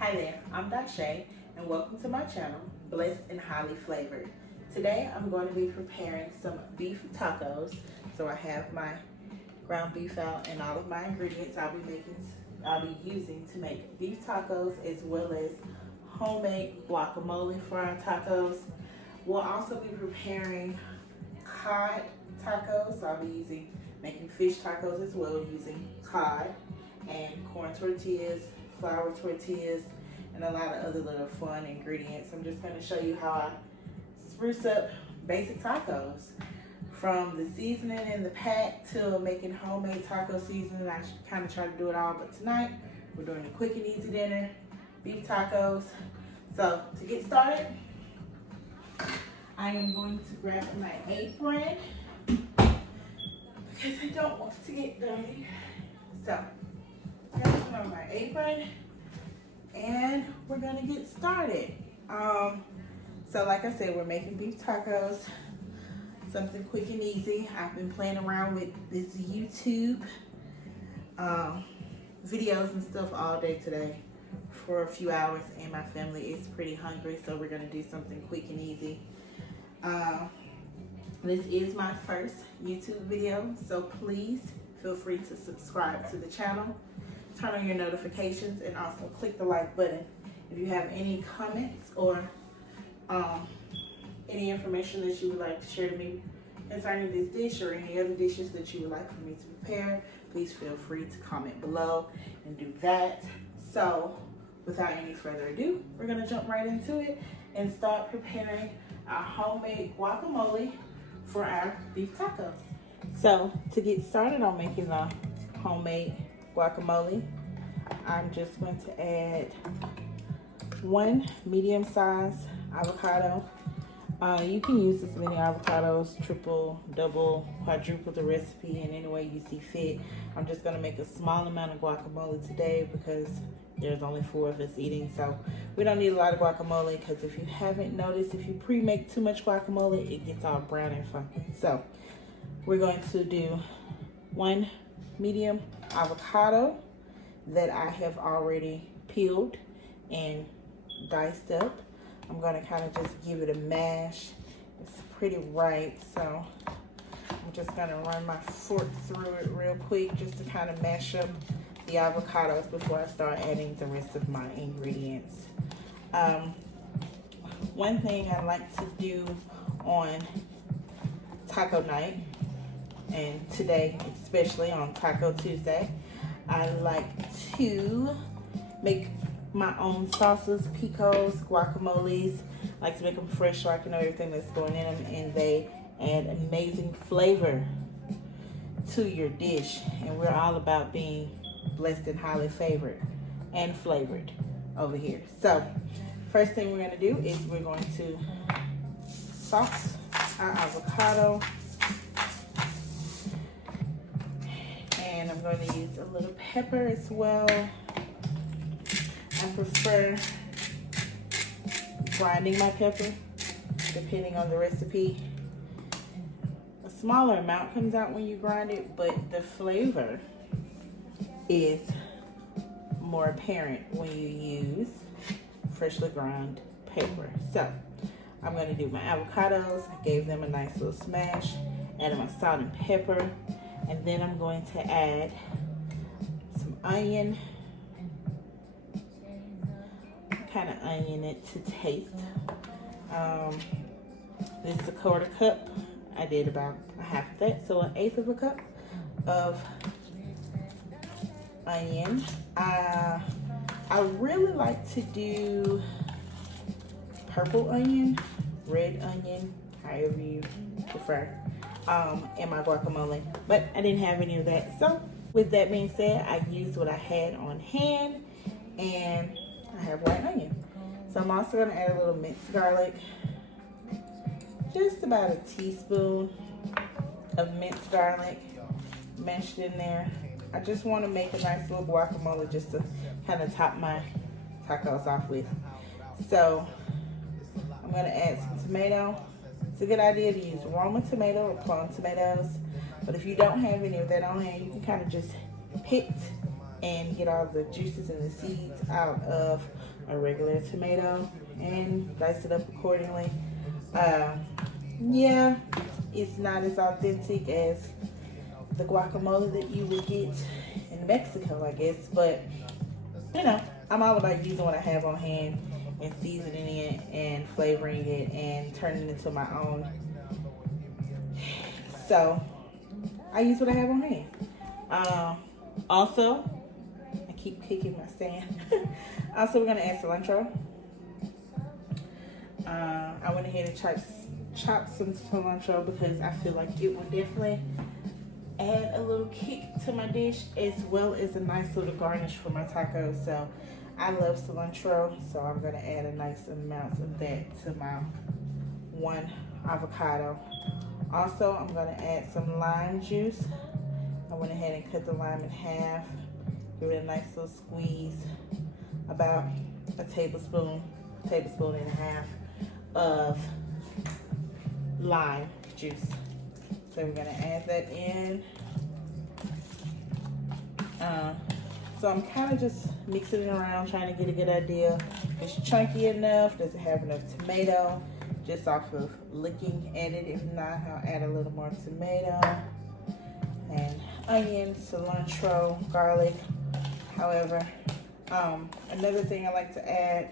Hi there, I'm Dashay, and welcome to my channel, Blessed and Highly Flavored. Today I'm going to be preparing some beef tacos. So I have my ground beef out and all of my ingredients I'll be using to make beef tacos, as well as homemade guacamole for our tacos. We'll also be preparing cod tacos. So I'll be making fish tacos as well, using cod and corn tortillas, flour tortillas, and a lot of other little fun ingredients. I'm just going to show you how I spruce up basic tacos, from the seasoning in the pack to making homemade taco seasoning. I kind of try to do it all, but tonight we're doing a quick and easy dinner, beef tacos. So to get started, I am going to grab my apron because I don't want to get dirty. So I'm going to put on my apron and we're going to get started. So like I said, we're making beef tacos, something quick and easy. I've been playing around with this YouTube videos and stuff all day today for a few hours, and my family is pretty hungry, so we're going to do something quick and easy. This is my first YouTube video, so please feel free to subscribe to the channel, turn on your notifications, and also click the like button. If you have any comments or any information that you would like to share to me concerning this dish or any other dishes that you would like for me to prepare, please feel free to comment below and do that. So without any further ado, we're going to jump right into it and start preparing our homemade guacamole for our beef tacos. So to get started on making the homemade guacamole, I'm just going to add one medium-sized avocado. You can use as many avocados, triple, double, quadruple the recipe in any way you see fit. I'm just going to make a small amount of guacamole today because there's only 4 of us eating, so we don't need a lot of guacamole, because if you haven't noticed, if you pre-make too much guacamole, it gets all brown and funky. So we're going to do one medium avocado that I have already peeled and diced up. I'm going to kind of just give it a mash. It's pretty ripe, so I'm just going to run my fork through it real quick just to kind of mash up the avocados before I start adding the rest of my ingredients. One thing I like to do on taco night, and today especially on Taco Tuesday, I like to make my own sauces, picos, guacamoles. I like to make them fresh so I can know everything that's going in them, and they add amazing flavor to your dish. And we're all about being blessed and highly favored and flavored over here. So first thing we're going to do is we're going to sauce our avocado, and I'm going to use a little pepper as well. I prefer grinding my pepper depending on the recipe. A smaller amount comes out when you grind it, but the flavor is more apparent when you use freshly ground pepper. So I'm going to do my avocados. I gave them a nice little smash, added my salt and pepper, and then I'm going to add some onion. Kind of onion it to taste. This is a 1/4 cup. I did about a half of that, so 1/8 of a cup of onion. I really like to do purple onion, red onion, however you prefer, in my guacamole, but I didn't have any of that. So with that being said, I used what I had on hand, and I have white onion. So I'm also going to add a little minced garlic, just about a teaspoon of minced garlic mashed in there. I just want to make a nice little guacamole just to kind of top my tacos off with. So I'm going to add some tomato. It's a good idea to use Roma Tomato or plum tomatoes, but if you don't have any of that on hand, you can kind of just pick and get all the juices and the seeds out of a regular tomato and dice it up accordingly. Yeah, it's not as authentic as the guacamole that you would get in Mexico, I guess, but you know, I'm all about using what I have on hand and seasoning it and flavoring it and turning it into my own. So I use what I have on hand. Also, I keep kicking my stand. Also, we're gonna add cilantro. I went ahead and chopped some cilantro because I feel like it will definitely add a little kick to my dish as well as a nice little garnish for my tacos. So I love cilantro, so I'm gonna add a nice amount of that to my one avocado. Also, I'm gonna add some lime juice. I went ahead and cut the lime in half, give it a nice little squeeze, about a tablespoon and a half of lime juice. So we're gonna add that in. So I'm kind of just mixing it around, trying to get a good idea. It's chunky enough, does it have enough tomato? Just off of looking at it. If not, I'll add a little more tomato and onion, cilantro, garlic. However, another thing I like to add,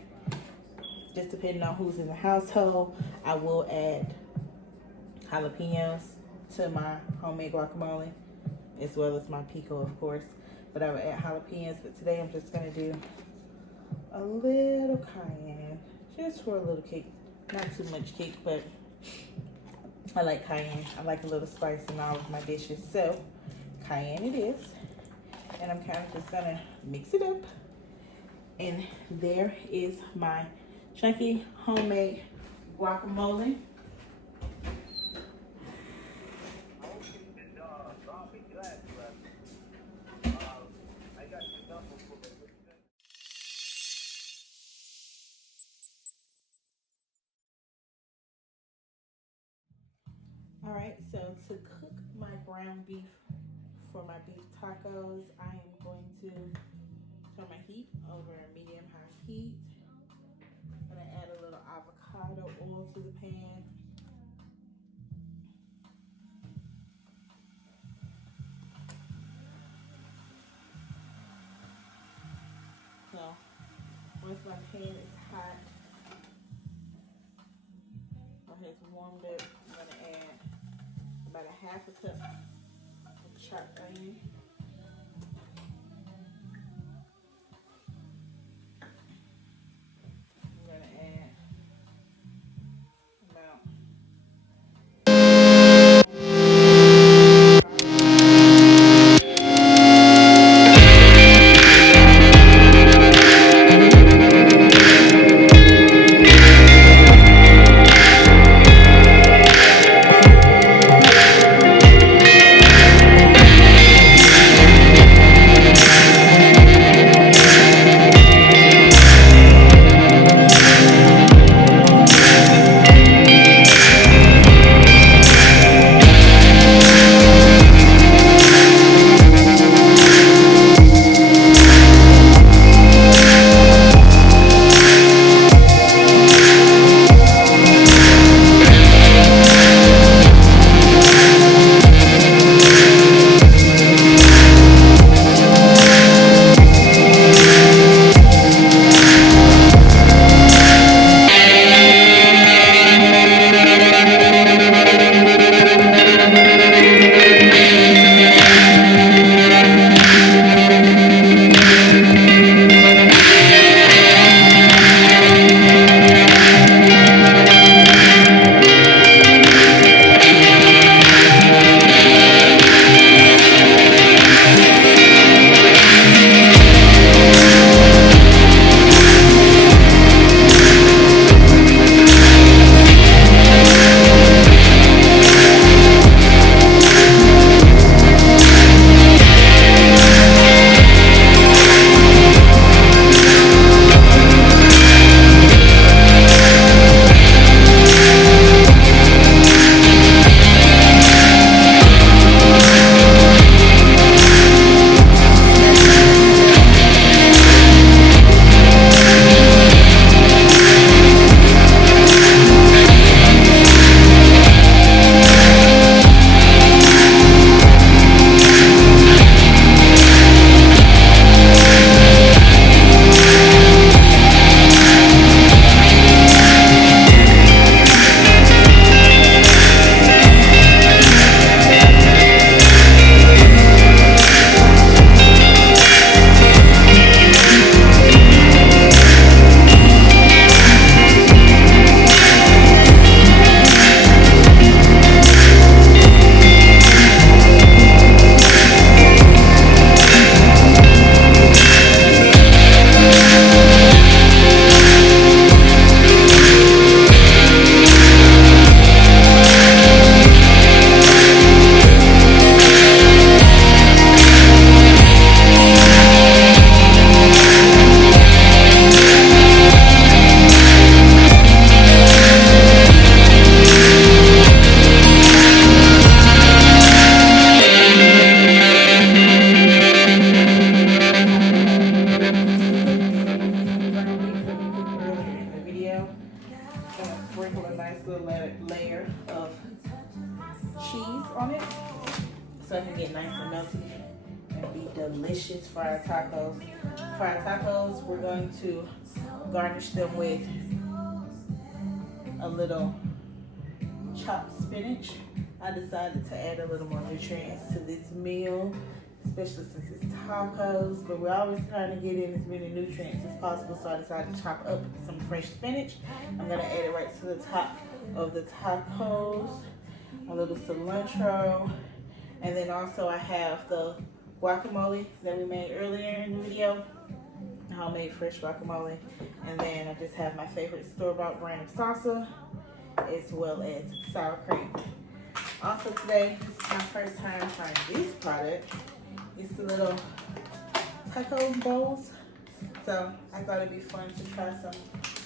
just depending on who's in the household, I will add jalapenos to my homemade guacamole, as well as my pico, of course. But I would add jalapenos, but today I'm just gonna do a little cayenne, just for a little kick. Not too much kick, but I like cayenne. I like a little spice in all of my dishes. So cayenne it is. And I'm kind of just gonna mix it up. And there is my chunky homemade guacamole. All right, so to cook my ground beef for my beef tacos, I am going to turn my heat over medium-high heat. I'm gonna add a little avocado oil to the pan. So once my pan is hot, or has warmed up, I'm gonna add about a half a cup of chopped onion. I'm gonna add about so it can get nice and melty and be delicious for our tacos. For our tacos, we're going to garnish them with a little chopped spinach. I decided to add a little more nutrients to this meal, especially since it's tacos, but we're always trying to get in as many nutrients as possible, so I decided to chop up some fresh spinach. I'm gonna add it right to the top of the tacos, a little cilantro, and then also I have the guacamole that we made earlier in the video, homemade fresh guacamole, and then I just have my favorite store-bought brand of salsa, as well as sour cream. Also today, this is my first time trying this product. It's the little taco bowls. So I thought it'd be fun to try some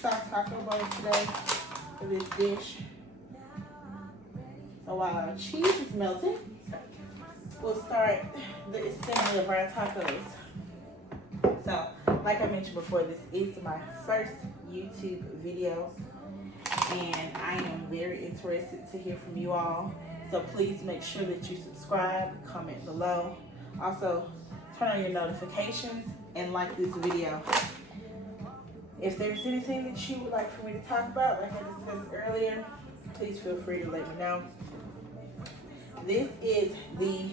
soft taco bowls today for this dish. So while our cheese is melting, we'll start the assembly of our tacos. So, like I mentioned before, this is my first YouTube video, and I am very interested to hear from you all. So please make sure that you subscribe, comment below. Also, turn on your notifications and like this video. If there's anything that you would like for me to talk about, like I discussed earlier, please feel free to let me know. This is the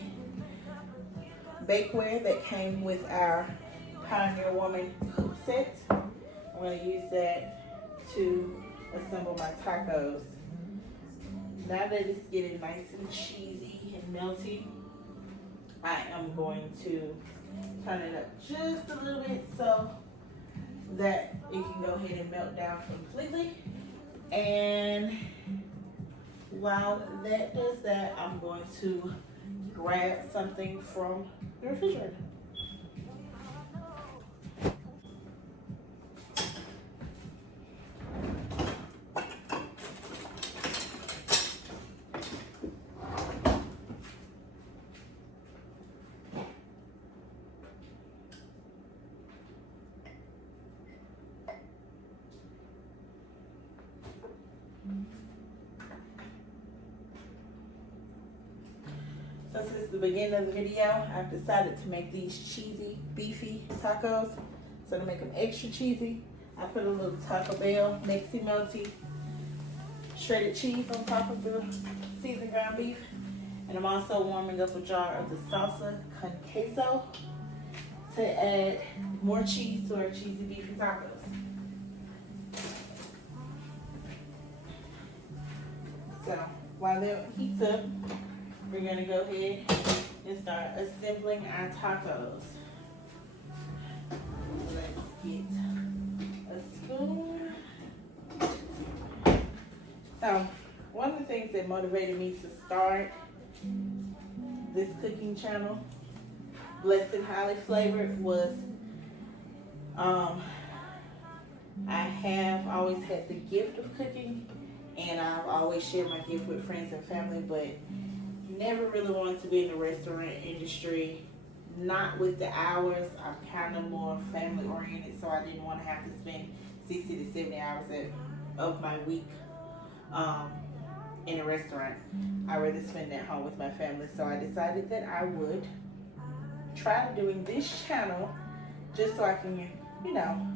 bakeware that came with our Pioneer Woman cook set. I'm going to use that to assemble my tacos. Now that it's getting nice and cheesy and melty, I am going to turn it up just a little bit so that it can go ahead and melt down completely. And while that does that, I'm going to grab something from the refrigerator. So since the beginning of the video, I've decided to make these cheesy, beefy tacos. So to make them extra cheesy, I put a little Taco Bell Mexi Melty shredded cheese on top of the seasoned ground beef. And I'm also warming up a jar of the salsa con queso to add more cheese to our cheesy beefy tacos. So while that heats up, we're gonna go ahead and start assembling our tacos. Let's get a spoon. So, one of the things that motivated me to start this cooking channel, Blessed and Highly Flavored, was I have always had the gift of cooking, and I've always shared my gift with friends and family, but never really wanted to be in the restaurant industry. Not with the hours. I'm kind of more family oriented, so I didn't want to have to spend 60 to 70 hours of my week in a restaurant. I'd rather spend at home with my family, so I decided that I would try doing this channel just so I can, you know,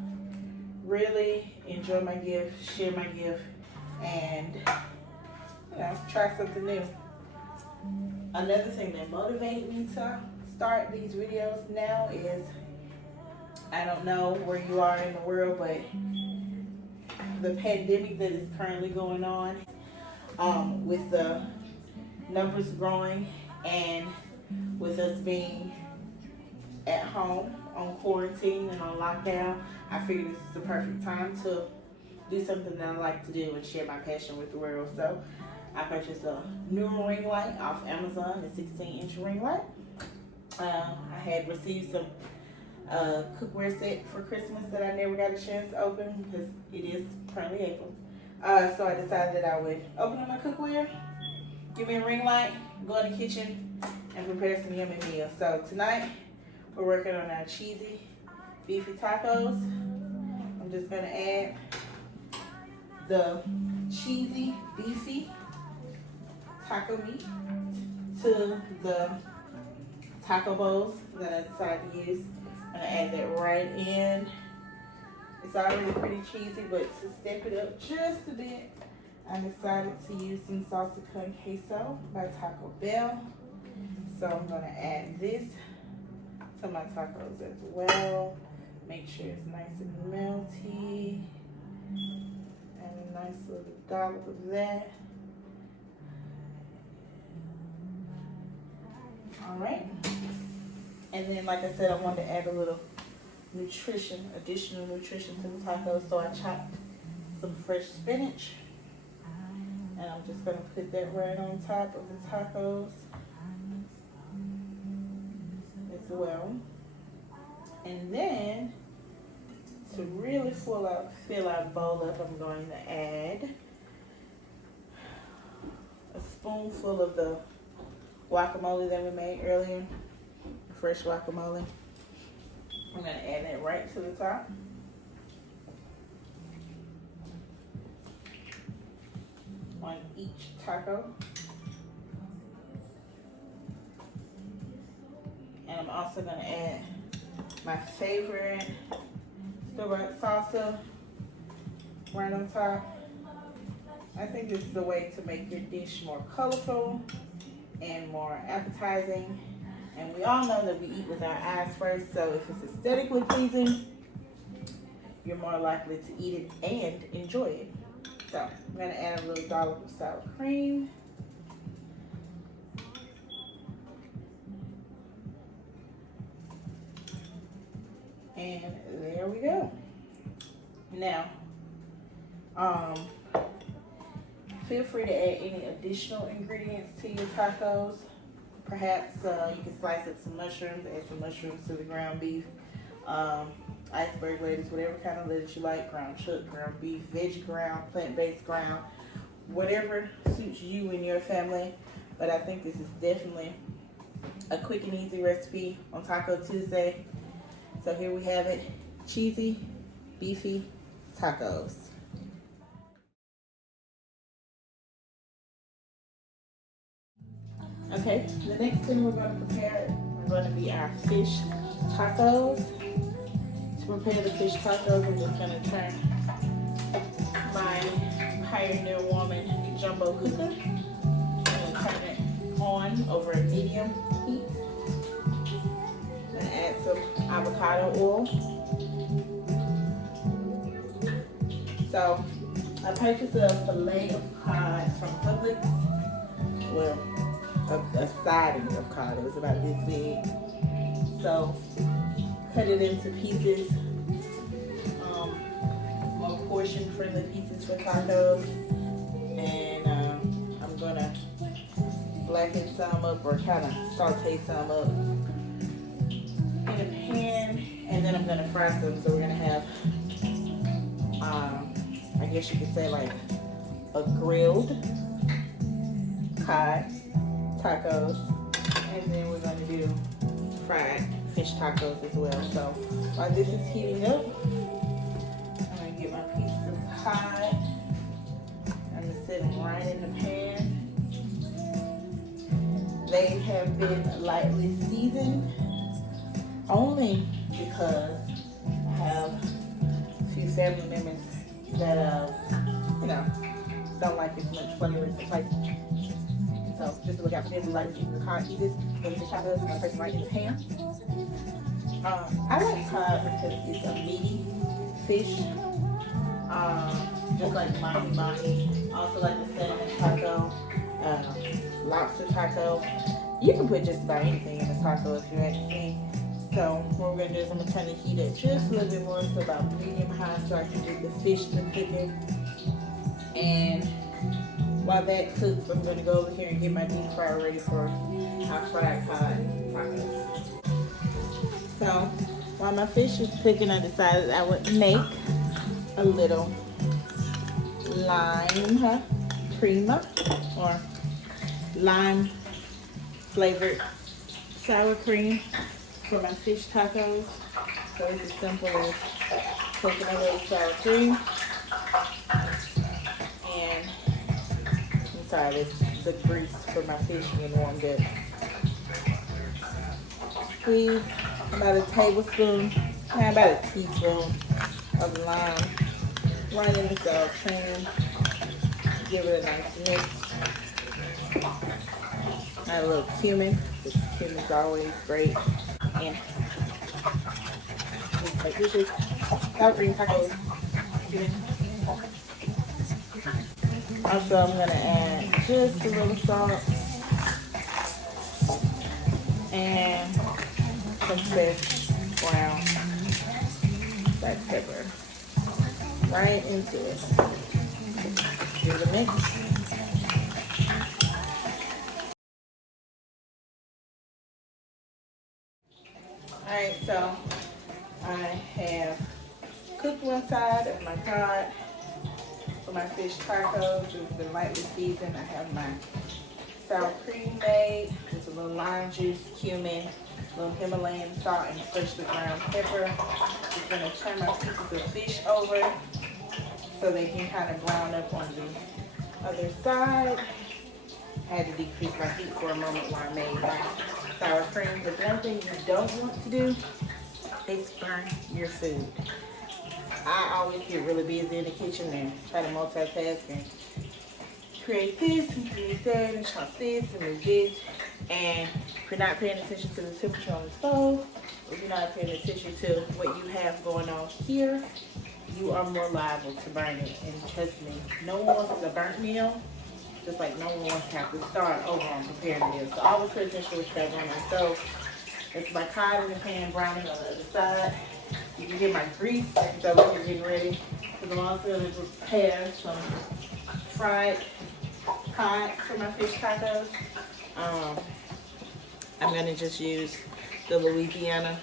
really enjoy my gift, share my gift, and, you know, try something new. Another thing that motivated me to start these videos now is, I don't know where you are in the world, but the pandemic that is currently going on, with the numbers growing and with us being at home on quarantine and on lockdown, I figured this is the perfect time to do something that I like to do and share my passion with the world. So I purchased a new ring light off Amazon, a 16-inch ring light. I had received some cookware set for Christmas that I never got a chance to open because it is currently April. So I decided that I would open up my cookware, give me a ring light, go in the kitchen, and prepare some yummy meals. So tonight, we're working on our cheesy, beefy tacos. I'm just gonna add the cheesy, beefy taco meat to the taco bowls that I decided to use. I'm gonna add that right in. It's already pretty cheesy, but to step it up just a bit, I decided to use some salsa con queso by Taco Bell. So I'm gonna add this to my tacos as well. Make sure it's nice and melty. And a nice little dollop of that. All right. And then, like I said, I wanted to add a little nutrition, additional nutrition to the tacos. So I chopped some fresh spinach. And I'm just gonna put that right on top of the tacos as well. And then, to really fill our bowl up, I'm going to add a spoonful of the guacamole that we made earlier, fresh guacamole. I'm going to add that right to the top. On each taco. And I'm also going to add my favorite store-bought salsa right on top. I think this is the way to make your dish more colorful and more appetizing. And we all know that we eat with our eyes first, so if it's aesthetically pleasing, you're more likely to eat it and enjoy it. So I'm going to add a little dollop of sour cream. And there we go. Now, feel free to add any additional ingredients to your tacos. Perhaps you can slice up some mushrooms, add some mushrooms to the ground beef, iceberg lettuce, whatever kind of lettuce you like, ground chuck, ground beef, veggie ground, plant-based ground, whatever suits you and your family. But I think this is definitely a quick and easy recipe on Taco Tuesday. So here we have it, cheesy, beefy tacos. Okay, the next thing we're going to prepare are going to be our fish tacos. To prepare the fish tacos, I'm just going to turn my Pioneer Woman jumbo cooker. I'm going to turn it on over a medium heat. I'm going to add some avocado oil. So I purchased a fillet of cod from Publix. Well, a siding of cod. It was about this big. So cut it into pieces, more portion friendly pieces for tacos. And I'm gonna blacken some up or kind of saute some up in a pan, and then I'm gonna fry some. So we're gonna have, I guess you could say like a grilled cod tacos, and then we're going to do fried fish tacos as well. So while this is heating up, I'm going to get my pieces of cod. I'm going to set them right in the pan. They have been lightly seasoned only because I have a few family members that don't like as much flavor as like. So just to look out for them, we like to see the cod pieces. Then the tacos, I'm going to place them right in the pan. I like cod because it's a meaty fish. Just like mahi. Also like the salmon taco, lobster taco. You can put just about anything in a taco if you ask me. So what we're going to do is I'm going to turn the heat up just a little bit more, so about medium high, so I can get the fish to cooking. And while that cooks, I'm going to go over here and get my deep fryer ready for our fried cod tacos. So while my fish is cooking, I decided I would make a little lime crema or lime flavored sour cream for my fish tacos. So it's as simple as taking a little sour cream and the grease for my fish getting warmed up. squeeze about a tablespoon, about a teaspoon of lime. Run in the sour cream. Give it a nice mix. Add a little cumin. Cumin's always great. And this is sour cream tacos. Also, I'm gonna add just a little salt and some fresh ground black pepper right into it. Give it a mix. Alright, so I have cooked one side of my cod for my fish tacos. It's been lightly seasoned. I have my sour cream made with a little lime juice, cumin, a little Himalayan salt, and freshly ground pepper. Just gonna turn my pieces of fish over so they can kind of brown up on the other side. I had to decrease my heat for a moment while I made my sour cream. But one thing you don't want to do is burn your food. I always get really busy in the kitchen and try to multitask and create this and create that and chop this and move this. And if you're not paying attention to the temperature on the stove, or if you're not paying attention to what you have going on here, you are more liable to burn it. And trust me, no one wants a burnt meal, just like no one wants to have to start over on preparing a meal. So always pay attention to what you got going on. So it's my cod in the pan browning on the other side. You can get my grease, so we're getting ready. Because I'm also going to prepare some fried cod for my fish tacos. I'm going to just use the Louisiana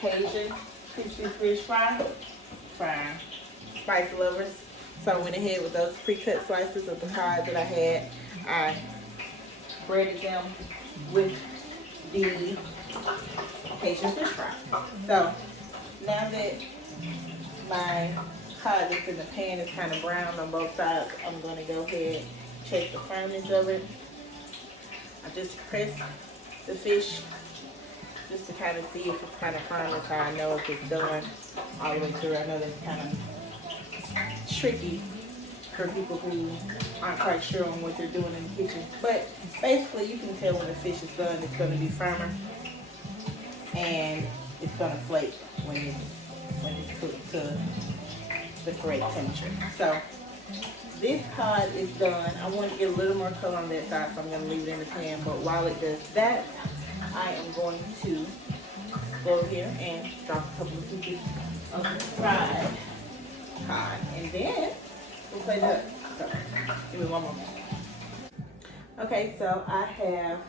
Cajun fish fry. Spice lovers. So I went ahead with those pre-cut slices of the cod that I had. I breaded them with the Cajun fish fry. So now that my cod that's in the pan is kind of brown on both sides, I'm going to go ahead and check the firmness of it. I just press the fish just to kind of see if it's kind of firm. That's how I know if it's done all the way through. I know that's kind of tricky for people who aren't quite sure on what they're doing in the kitchen. But basically you can tell when the fish is done, it's going to be firmer and it's going to flake when it's cooked to the correct temperature. So this cod is done. I want to get a little more color on that side, so I'm going to leave it in the pan. But while it does that, I am going to go over here and drop a couple of pieces of the fried cod. And then we'll play that. So, give me one more. Okay, so I have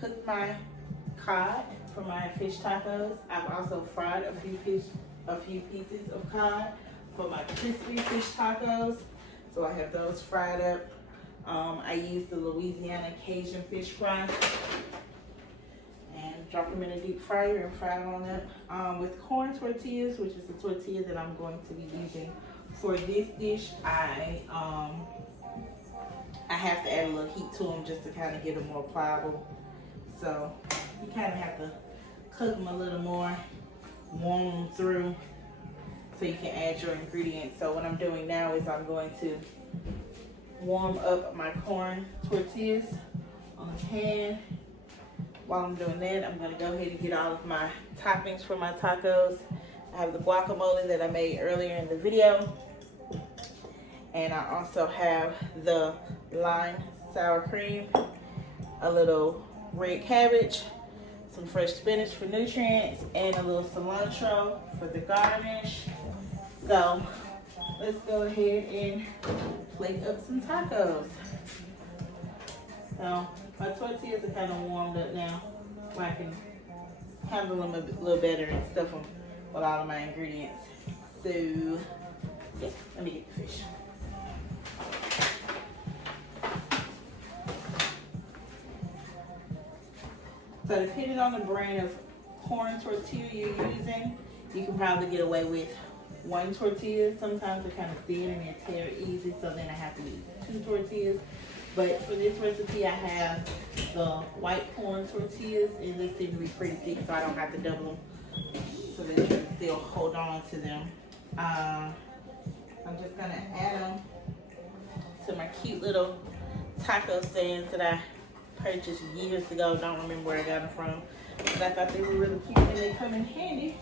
cooked my cod for my fish tacos. I've also fried a few pieces of cod for my crispy fish tacos. So I have those fried up. I used the Louisiana Cajun fish fry and drop them in a deep fryer and fry them on up. With corn tortillas, which is the tortilla that I'm going to be using for this dish, I have to add a little heat to them just to kind of get them more pliable. So you kind of have to cook them a little more, warm them through so you can add your ingredients. So what I'm doing now is I'm going to warm up my corn tortillas on the pan. While I'm doing that, I'm going to go ahead and get all of my toppings for my tacos. I have the guacamole that I made earlier in the video. And I also have the lime sour cream, a little red cabbage, some fresh spinach for nutrients, and a little cilantro for the garnish. So let's go ahead and plate up some tacos. So my tortillas are kind of warmed up now, so I can handle them a little better and stuff them with all of my ingredients. So yeah, let me get the fish. So depending on the brand of corn tortilla you're using, you can probably get away with one tortilla. Sometimes they're kind of thin and they tear easy, so then I have to use 2 tortillas. But for this recipe, I have the white corn tortillas, and they seem to be pretty thick, so I don't have to double them, so that you can still hold on to them. I'm just gonna add them to my cute little taco stands that I purchased years ago. Don't remember where I got them from, but I thought they were really cute and they come in handy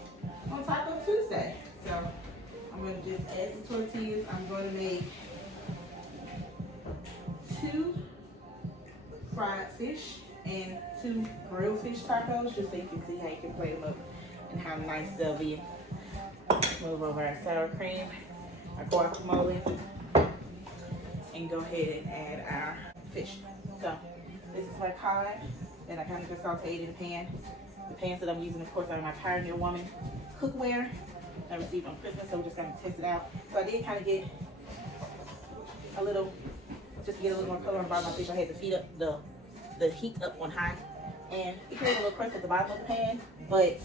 on Taco Tuesday. So I'm gonna just add the tortillas. I'm gonna make 2 fried fish and 2 grilled fish tacos, just so you can see how you can plate them up and how nice they'll be. Move over our sour cream, our guacamole, and go ahead and add our fish. So this is my cod that I kind of just sauteed in the pan. The pans that I'm using, of course, are my Pioneer Woman cookware I received on Christmas, so we're just gonna test it out. So I did kind of get a little, just to get a little more color on the bottom of my fish. I had to feed up the heat up on high, and it created a little crust at the bottom of the pan, but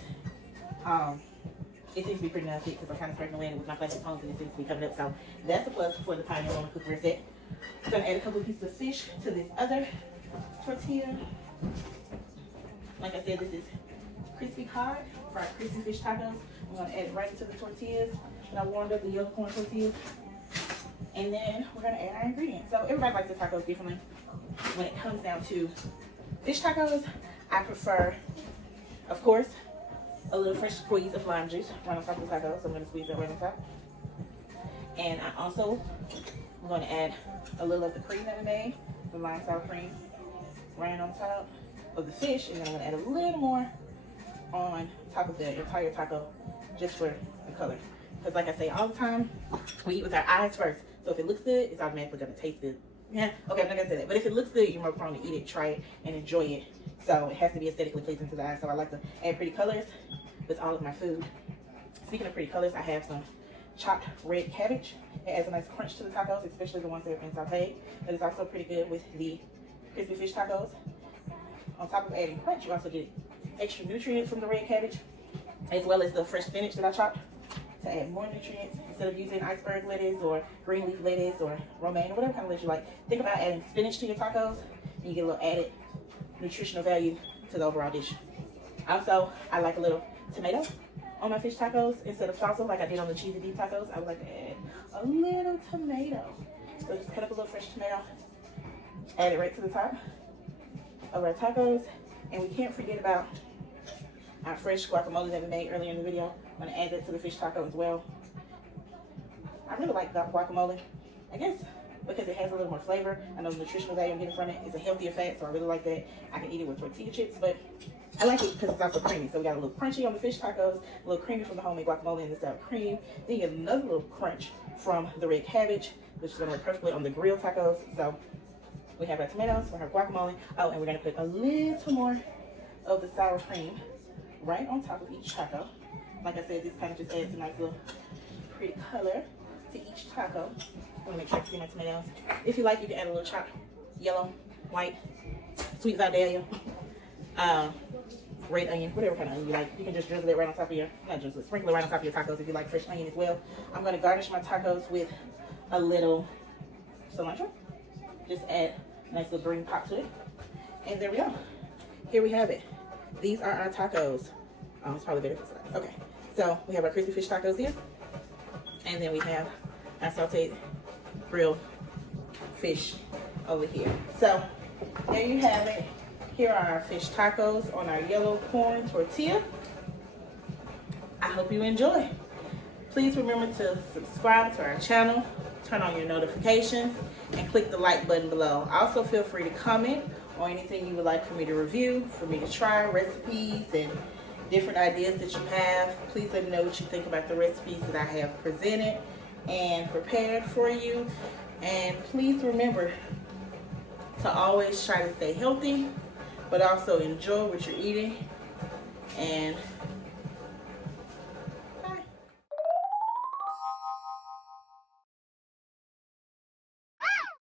it seems to be pretty nice because I'm kind of scraping away with my plastic spoons, and it seems to be coming up. So that's a plus for the Pioneer Woman cookware set. I'm gonna add a couple of pieces of fish to this other tortilla. Like I said, this is crispy cod, fried crispy fish tacos. I'm gonna add it right into the tortillas. And I warmed up the yellow corn tortillas. And then we're gonna add our ingredients. So everybody likes the tacos differently. When it comes down to fish tacos, I prefer, of course, a little fresh squeeze of lime juice right on top of the tacos. So I'm gonna squeeze that right on top. And I also am gonna add a little of the cream that we made, the lime sour cream, right on top of the fish, and then I'm gonna add a little more on top of the entire taco just for the color. Because like I say all the time, we eat with our eyes first. So if it looks good, it's automatically gonna taste good. Yeah, okay, I'm not gonna say that. But if it looks good, you're more prone to eat it, try it, and enjoy it. So it has to be aesthetically pleasing to the eye. So I like to add pretty colors with all of my food. Speaking of pretty colors, I have some chopped red cabbage. It adds a nice crunch to the tacos, especially the ones that have been sauteed. But it's also pretty good with the crispy fish tacos. On top of adding crunch, you also get extra nutrients from the red cabbage, as well as the fresh spinach that I chopped to add more nutrients. Instead of using iceberg lettuce or green leaf lettuce or romaine or whatever kind of lettuce you like, think about adding spinach to your tacos, and you get a little added nutritional value to the overall dish. Also, I like a little tomato on my fish tacos. Instead of salsa like I did on the cheesy deep tacos, I would like to add a little tomato. So just cut up a little fresh tomato, add it right to the top of our tacos. And we can't forget about our fresh guacamole that we made earlier in the video. I'm gonna add that to the fish taco as well. I really like guacamole, I guess because it has a little more flavor. I know the nutritional value I'm getting from it is a healthier fat, so I really like that. I can eat it with tortilla chips, but I like it because it's also creamy. So we got a little crunchy on the fish tacos, a little creamy from the homemade guacamole and the sour cream. Then you get another little crunch from the red cabbage, which is gonna work perfectly on the grilled tacos. So we have our tomatoes, we have guacamole. Oh, and we're gonna put a little more of the sour cream right on top of each taco. Like I said, this kind of just adds a nice little pretty color to each taco. I'm gonna make sure I see my tomatoes. If you like, you can add a little chopped yellow, white, sweet Vidalia, red onion, whatever kind of onion you like. You can just drizzle it right on top of your, not drizzle it, sprinkle it right on top of your tacos if you like fresh onion as well. I'm gonna garnish my tacos with a little cilantro. Just add a nice little green pop to it. And there we go. Here we have it. These are our tacos. Oh, it's probably better for size. Okay. So we have our crispy fish tacos here. And then we have our sauteed grilled fish over here. So there you have it. Here are our fish tacos on our yellow corn tortilla. I hope you enjoy. Please remember to subscribe to our channel, turn on your notifications, and click the like button below. Also feel free to comment on anything you would like for me to review, for me to try, recipes and different ideas that you have. Please let me know what you think about the recipes that I have presented and prepared for you. And please remember to always try to stay healthy, but also enjoy what you're eating. And